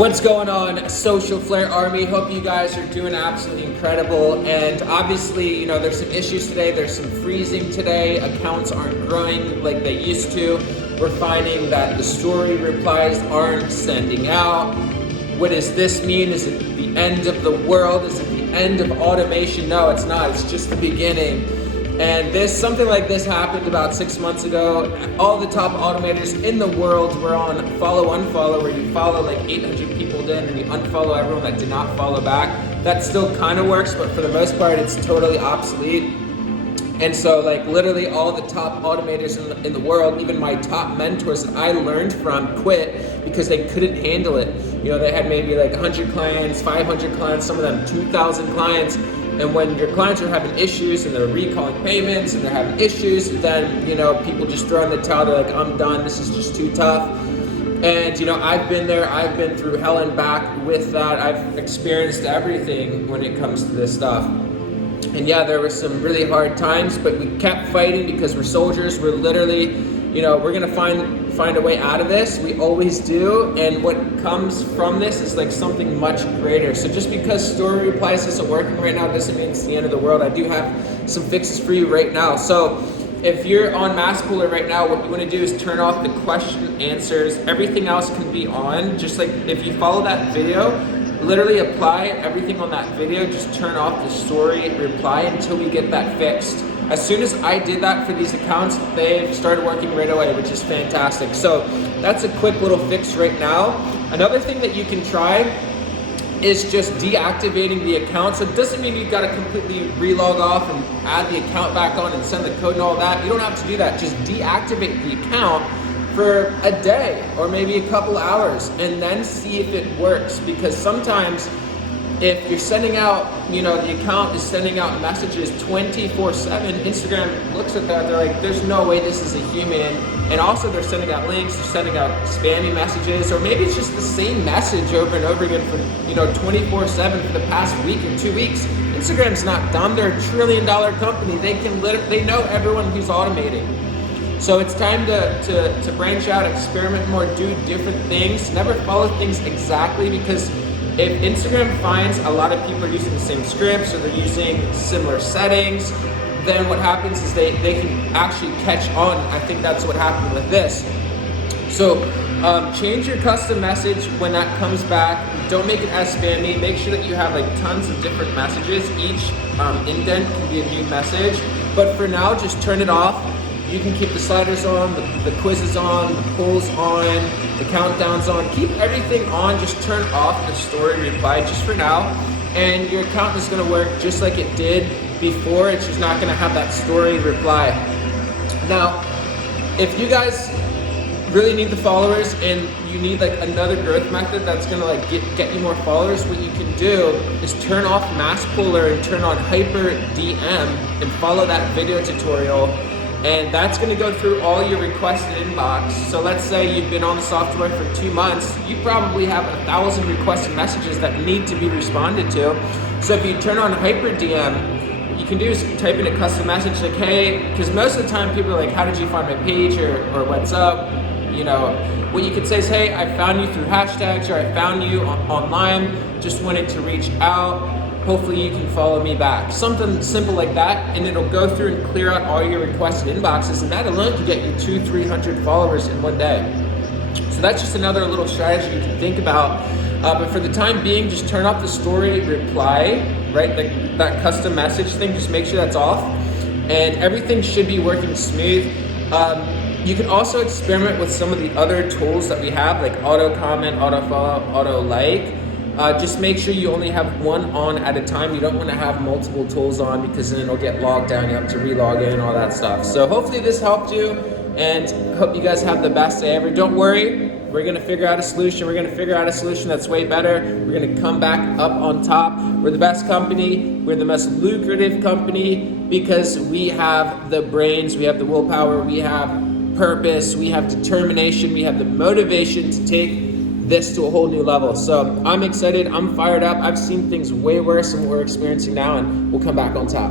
What's going on, Social Flare Army? Hope you guys are doing absolutely incredible. And obviously, there's some issues today. There's some freezing today. Accounts aren't growing like they used to. We're finding that the story replies aren't sending out. What does this mean? Is it the end of the world? Is it the end of automation? No, it's not. It's just the beginning. And something like this happened about 6 months ago. All the top automators in the world were on follow-unfollow, where you follow like 800 people then and you unfollow everyone that did not follow back. That still kind of works, but for the most part, it's totally obsolete. And so like literally all the top automators in the world, even my top mentors that I learned from, quit because they couldn't handle it. They had maybe like 100 clients, 500 clients, some of them 2,000 clients. And when your clients are having issues and they're recalling payments and they're having issues, then, people just throw in the towel. They're like, I'm done. This is just too tough. And, I've been there. I've been through hell and back with that. I've experienced everything when it comes to this stuff. And yeah, there were some really hard times, but we kept fighting because we're soldiers. We're literally, we're going to find a way out of this. We always do. And what comes from this is like something much greater. So just because story replies isn't working right now doesn't mean it's the end of the world. I do have some fixes for you right now. So if you're on Mass Pooler right now, what you want to do is turn off the question answers. Everything else can be on. Just like if you follow that video, literally apply everything on that video. Just turn off the story reply until we get that fixed. As soon as I did that for these accounts, they've started working right away, which is fantastic. So that's a quick little fix right now. Another thing that you can try is just deactivating the account. So it doesn't mean you've got to completely relog off and add the account back on and send the code and all that. You don't have to do that. Just deactivate the account for a day or maybe a couple hours and then see if it works. Because sometimes if you're sending out, the account is sending out messages 24/7, Instagram looks at that, they're like, there's no way this is a human. And also they're sending out links, they're sending out spammy messages, or maybe it's just the same message over and over again for, 24/7 for the past week or 2 weeks. Instagram's not dumb, they're $1 trillion company. They know everyone who's automating. So it's time to branch out, experiment more, do different things, never follow things exactly, because if Instagram finds a lot of people are using the same scripts or they're using similar settings, then what happens is they can actually catch on. I think that's what happened with this. So change your custom message when that comes back. Don't make it as spammy. Make sure that you have like tons of different messages. Each indent can be a new message. But for now, just turn it off. You can keep the sliders on, the quizzes on, the polls on, the countdowns on. Keep everything on. Just turn off the story reply just for now. And your account is going to work just like it did before. It's just not going to have that story reply. Now, if you guys really need the followers and you need like another growth method that's going to like get you more followers, what you can do is turn off Mass Pooler and turn on Hyper DM and follow that video tutorial. And that's going to go through all your requested inbox. So let's say you've been on the software for 2 months, you probably have 1,000 requested messages that need to be responded to. So if you turn on Hyper DM, what you can do is type in a custom message like, hey, because most of the time people are like, how did you find my page, or what's up? What you could say is, hey, I found you through hashtags, or I found you online, just wanted to reach out. Hopefully you can follow me back. Something simple like that, and it'll go through and clear out all your requested inboxes, and that alone can get you 200-300 followers in one day. So that's just another little strategy you can think about. But for the time being, just turn off the story reply, right? That custom message thing, just make sure that's off, and everything should be working smooth. You can also experiment with some of the other tools that we have, like auto comment, auto follow, auto like. Just make sure you only have one on at a time. You don't want to have multiple tools on, because then it'll get logged down. You have to re-log in and all that stuff. So hopefully this helped you, and hope you guys have the best day ever. Don't worry, we're going to figure out a solution. We're going to figure out a solution that's way better. We're going to come back up on top. We're the best company. We're the most lucrative company because we have the brains, we have the willpower, we have purpose, we have determination, we have the motivation to take this to a whole new level. So I'm excited, I'm fired up. I've seen things way worse than what we're experiencing now, and we'll come back on top.